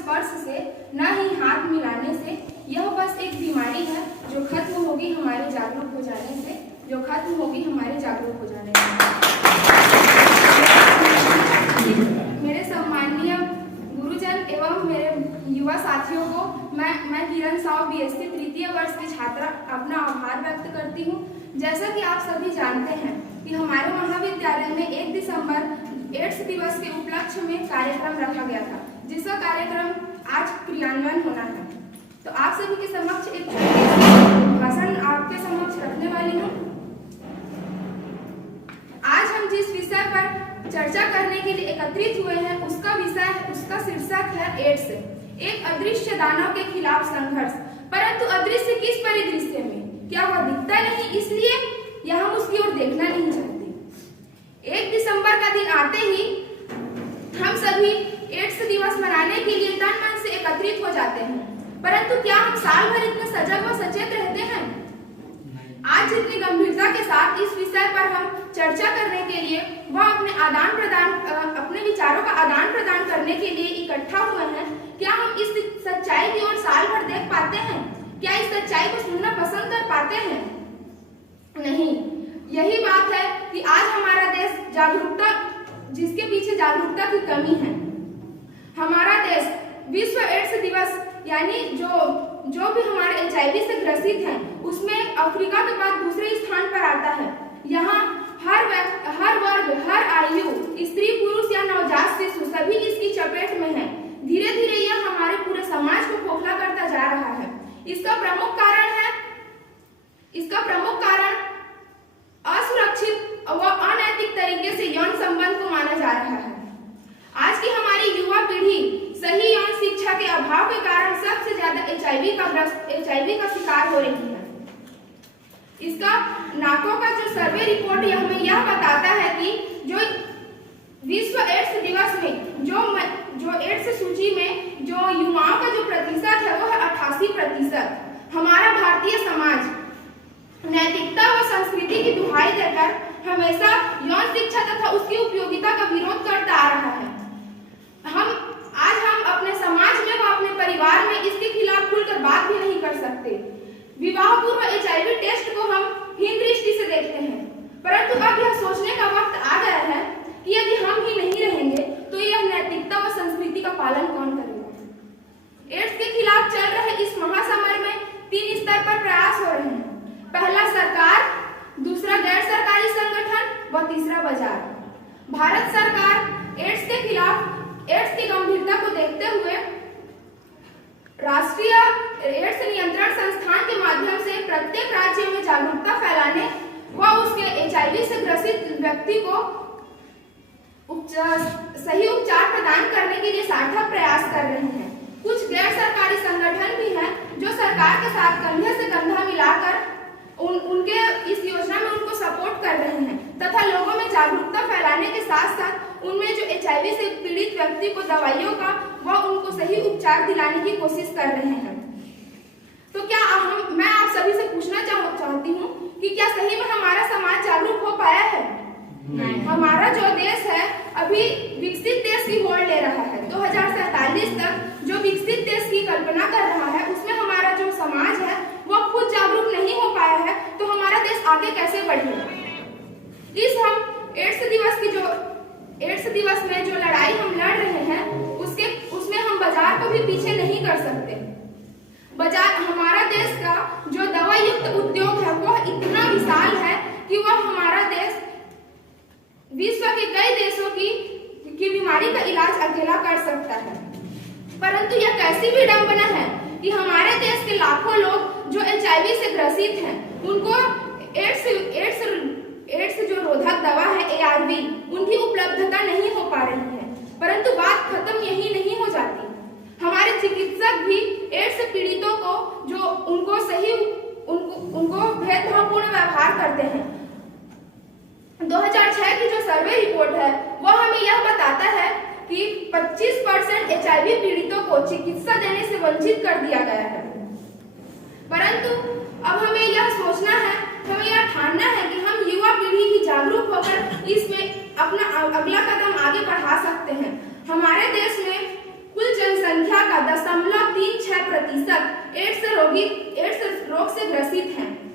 स्पर्श से, न ही हाथ मिलाने से। यह बस एक बीमारी है जो खत्म होगी हमारे जागरूक हो जाने से, जो खत्म होगी हमारे जागरूक हो जाने से। मेरे सम्माननीय गुरुजन एवं मेरे युवा साथियों को मैं किरण साव बीएससी तृतीय वर्ष की छात्रा अपना आभार व्यक्त करती हूँ। जैसा कि आप सभी जानते हैं कि हमारे महाविद्यालय में 1 दिसंबर एड्स दिवस के उपलक्ष्य में कार्यक्रम रखा गया था, जिसका कार्यक्रम आज क्रियान्वयन होना है। तो आप सभी के समक्ष एक भाषण आपके समक्ष रखने वाली हूँ। आज हम जिस विषय पर चर्चा करने के लिए एकत्रित हुए हैं उसका शीर्षक है एड्स, एक अदृश्य दानव के खिलाफ संघर्ष। परंतु अदृश्य किस परिदृश्य में? क्या वह दिखता नहीं इसलिए, या हम उसकी ओर देखना नहीं चाहते? 1 दिसंबर का दिन आते ही हम सभी एड्स दिवस मनाने के लिए तन मन से एकत्रित हो जाते हैं, परंतु क्या हम साल भर इतने सजग व सचेत रहते हैं? आज जितनी गंभीरता के साथ इस विषय पर हम चर्चा करने के लिए व अपने विचारों का आदान प्रदान करने के लिए इकट्ठा हुए हैं, क्या हम इस सच्चाई की ओर साल भर देख पाते हैं? क्या इस सच्चाई को सुनना पसंद कर पाते हैं? नहीं। यही बात है कि आज हमारा देश जागरूकता, जिसके पीछे जागरूकता की कमी है। हमारा देश विश्व एड्स दिवस यानी जो भी हमारे HIV से ग्रसित हैं, उसमें अफ्रीका के बाद दूसरे स्थान पर आता है। यहाँ हर वर्ग, हर आयु, स्त्री पुरुष या नवजात शिशु सभी इसकी चपेट में है। धीरे धीरे यह हमारे पूरे समाज को खोखला करता जा रहा है। इसका प्रमुख कारण असुरक्षित व अनैतिक तरीके से यौन संबंध को माना जा रहा है। आज की हमारी युवा पीढ़ी सही यौन शिक्षा के अभाव के कारण सबसे ज्यादा HIV का शिकार हो रही है। इसका नाको का जो सर्वे रिपोर्ट हमें यह बताता है कि जो विश्व एड्स दिवस में जो एड्स सूची में जो युवाओं का जो प्रतिशत है वो है 88%। हमारा भारतीय समाज नैतिकता व संस्कृति की दुहाई देकर हमेशा यौन शिक्षा तथा उसकी उपयोगिता का विरोध करता आ रहा है। आज हम अपने समाज में व अपने परिवार में इसके खिलाफ खुलकर बात भी नहीं कर सकते। विवाह पूर्व HIV टेस्ट को हम हीन दृष्टि से देखते हैं, परंतु अब यह सोचने का वक्त आ गया है कि यदि हम ही नहीं रहेंगे तो यह नैतिकता व संस्कृति का पालन कौन करेगा? एड्स के खिलाफ चल रहे इस महासमर में 3 स्तर पर प्रयास हो रहे हैं। पहला सरकार, दूसरा गैर सरकारी संगठन व तीसरा बाजार। भारत सरकार एड्स के खिलाफ एड्स की गंभीरता को देखते हुए राष्ट्रीय एड्स नियंत्रण संस्थान के माध्यम से प्रत्येक राज्य में जागरूकता फैलाने व उसके HIV से ग्रसित व्यक्ति को सही उपचार प्रदान करने के लिए सार्थक प्रयास कर रहे हैं। कुछ गैर सरकारी संगठन भी हैं जो सरकार के साथ कंधे से कंधा मिलाकर उनके इस योजना में उनको सपोर्ट कर रहे हैं तथा लोगों में जागरूकता फैलाने के साथ साथ उनमें जो HIV से पीड़ित व्यक्ति को दवाइयों का व उनको सही उपचार दिलाने की कोशिश कर रहे हैं। तो क्या मैं आप सभी से पूछना चाहती हूँ कि क्या सही में हमारा समाज जागरूक हो पाया है? नहीं। हमारा जो देश है अभी विकसित देश की होड़ ले रहा है। 2047 तक जो विकसित देश की कल्पना कर रहा है, उसमें हमारा जो समाज है वह खुद जागरूक नहीं हो पाया है, तो हमारा देश आगे कैसे बढ़ेगा? हम एड्स दिवस में जो लड़ाई हम लड़ रहे हैं उसमें हम बाजार को भी पीछे नहीं कर सकते। बाजार, हमारा देश का जो दवा युक्त उद्योग है वह इतना विशाल है कि वह हमारा देश विश्व के कई देशों की बीमारी का इलाज अकेला कर सकता है। परंतु यह कैसी विडंबना है कि हमारे देश के लाखों लोग जो HIV से ग्रसित हैं, उनको एड्स जो रोधक दवा है ARV, उनकी उपलब्धता नहीं हो पा रही है। परंतु बात खत्म यही नहीं हो जाती। हमारे चिकित्सक भी एड्स पीड़ितों को उनको भेदभावपूर्ण व्यवहार करते हैं। 2006 की जो सर्वे रिपोर्ट है वह हमें यह बताता है कि 25% HIV पीड़ितों को चिकित्सा देने से वंचित कर दिया गया है। परंतु अब हमें यह सोचना है, हमें यह ठानना है कि हम युवा पीढ़ी ही जागरूक होकर इसमें अपना अगला कदम आगे बढ़ा सकते हैं। हमारे देश में कुल जनसंख्या का 0.36% एड्स रोग से ग्रसित हैं।